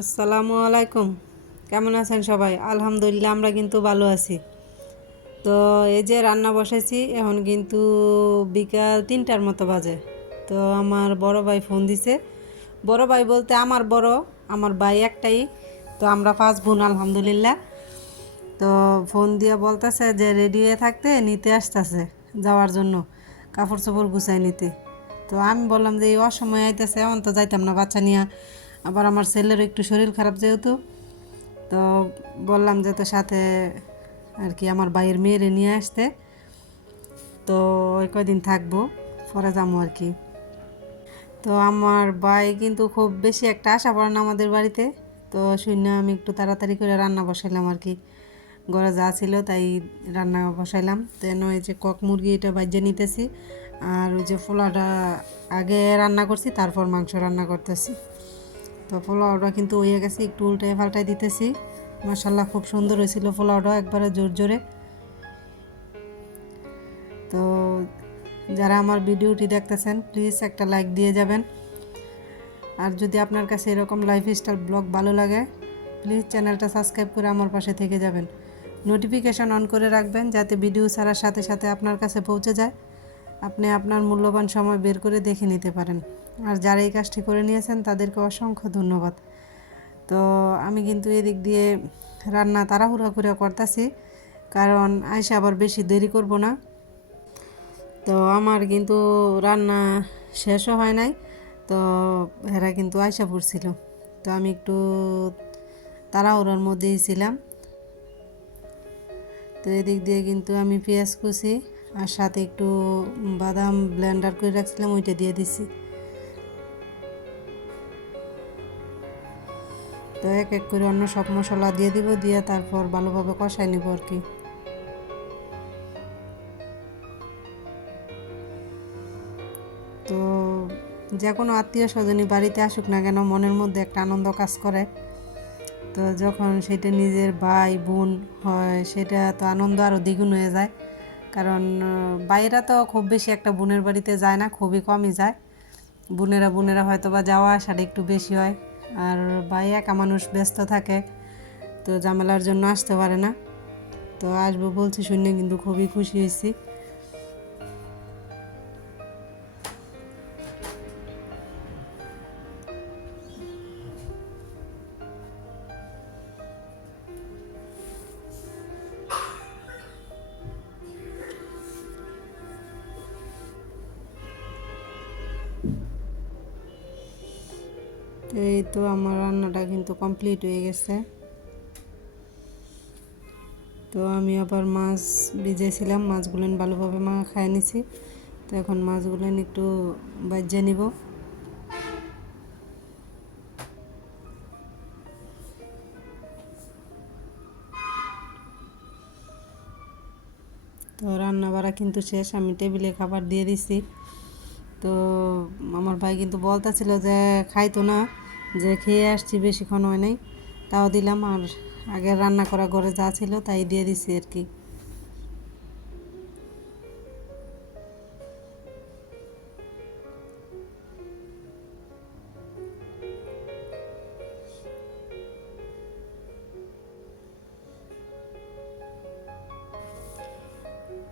আসসালামু আলাইকুম। কেমন আছেন সবাই? আলহামদুলিল্লাহ আমরা কিন্তু ভালো আছি। তো এই যে রান্না বসাইছি, এখন কিন্তু বিকাল ৩টার মতো বাজে। তো আমার বড় ভাই ফোন দিছে। বড় ভাই বলতে আমার ভাই একটাই। তো আমরা 5 বোন আলহামদুলিল্লাহ। তো ফোন দিয়ে বলতেছে যে রেডি হয়ে থাকতে নিতে আসতেছে যাওয়ার জন্য, কাপড় চোপড় গুছাই নিতে। তো আমি বললাম যে এই অসময় আইতেছে, এখন তো যাইতাম না বাচ্চা নিয়ে। আবার আমার ছেলেরও একটু শরীর খারাপ যেহেতু, তো বললাম যে তো সাথে আর কি আমার ভাইয়ের মেয়েরে নিয়ে আসতে। তো ওই কয়দিন থাকবো, পরে যাবো আর কি। তো আমার ভাই কিন্তু খুব বেশি একটা আশা পড়ে না আমাদের বাড়িতে। তো শুনে আমি একটু তাড়াতাড়ি করে রান্না বসাইলাম আর কি। ঘরে যা ছিল তাই রান্না বসাইলাম। তো এই যে কক মুরগি এটা বাজিয়ে নিতেছি, আর ওই যে পোলাওটা আগে রান্না করছি, তারপর মাংস রান্না করতেছি। তো পোলাওটা কিন্তু হয়ে গেছে, একটু উল্টে পাল্টাই দিতেছি। মাশাল্লাহ খুব সুন্দর হয়েছিল পোলাওটা, একবারে জোর জোরে। তো যারা আমার ভিডিওটি দেখতেছেন প্লিজ একটা লাইক দিয়ে যাবেন। আর যদি আপনার কাছে এরকম লাইফস্টাইল ব্লগ ভালো লাগে, প্লিজ চ্যানেলটা সাবস্ক্রাইব করে আমার পাশে থেকে যাবেন। নোটিফিকেশান অন করে রাখবেন যাতে ভিডিও ছাড়ার সাথে সাথে আপনার কাছে পৌঁছে যায়, আপনি আপনার মূল্যবান সময় বের করে দেখে নিতে পারেন। আর যারা এই কাজটি করে নিয়েছেন তাদেরকে অসংখ্য ধন্যবাদ। তো আমি কিন্তু এদিক দিয়ে রান্না তাড়াহুড়া করে করতেছি, কারণ আইসা আবার বেশি দেরি করব না। তো আমার কিন্তু রান্না শেষও হয় নাই, তো এরা কিন্তু আইসা পড়ছিল। তো আমি একটু তাড়াহুড়োর মধ্যেই ছিলাম। তো এদিক দিয়ে কিন্তু আমি পেঁয়াজ কুচি আর সাথে একটু বাদাম ব্লেন্ডার করে রাখছিলাম, ওইটা দিয়ে দিছি। তো এক এক করে অন্য সব মশলা দিয়ে দিব, দিয়ে তারপর ভালোভাবে কষাই নিব আর কি। তো যে কোনো আত্মীয় স্বজনই বাড়িতে আসুক না কেন, মনের মধ্যে একটা আনন্দ কাজ করে। তো যখন সেটা নিজের ভাই বোন হয়, সেটা তো আনন্দ আরও দ্বিগুণ হয়ে যায়। কারণ ভাইয়েরা তো খুব বেশি একটা বোনের বাড়িতে যায় না, খুবই কমই যায়। বোনেরা হয়তো বা যাওয়া আসাটা একটু বেশি হয়। আর ভাই একা মানুষ, ব্যস্ত থাকে, তো ঝামেলার জন্য আসতে পারে না। তো আসবো বলছি শুনে কিন্তু খুবই খুশি হয়েছি। তো এই তো আমার রান্নাটা কিন্তু কমপ্লিট হয়ে গেছে। তো আমি আবার মাছ ভিজেছিলাম, মাছগুলো ভালোভাবে খাইয়ে নিছি। তো এখন মাছগুলো একটু ভাজে নিব। তো রান্না বাড়া কিন্তু শেষ, আমি টেবিলে খাবার দিয়ে দিছি। তো আমার ভাই কিন্তু বলতেছিল যে খাইতো না, যে খেয়ে আসছি বেশিক্ষণ হয় নাই, তাও দিলাম। আর আগের রান্না করা ঘরে যা ছিল তাই দিয়ে দিছি আর কি।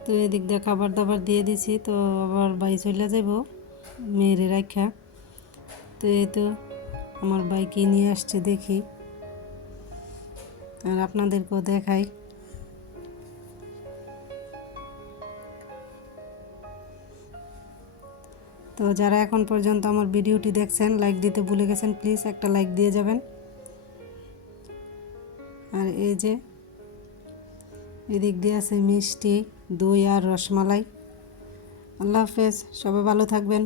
তো এদিক দিয়ে খাবার দাবার দিয়ে দিছি, তো আবার ভাই চলে যাব মেয়েরে রাখা। তো এই তো আমার ভাই কি নিয়ে আসছে দেখি, আর আপনাদেরকেও দেখাই। তো যারা এখন পর্যন্ত আমার ভিডিওটি দেখছেন, লাইক দিতে ভুলে গেছেন, প্লিজ একটা লাইক দিয়ে যাবেন। আর এই যে এদিক দিয়ে আছে মিষ্টি, দই আর রসমালাই। আল্লাহ হাফেজ, সবাই ভালো থাকবেন।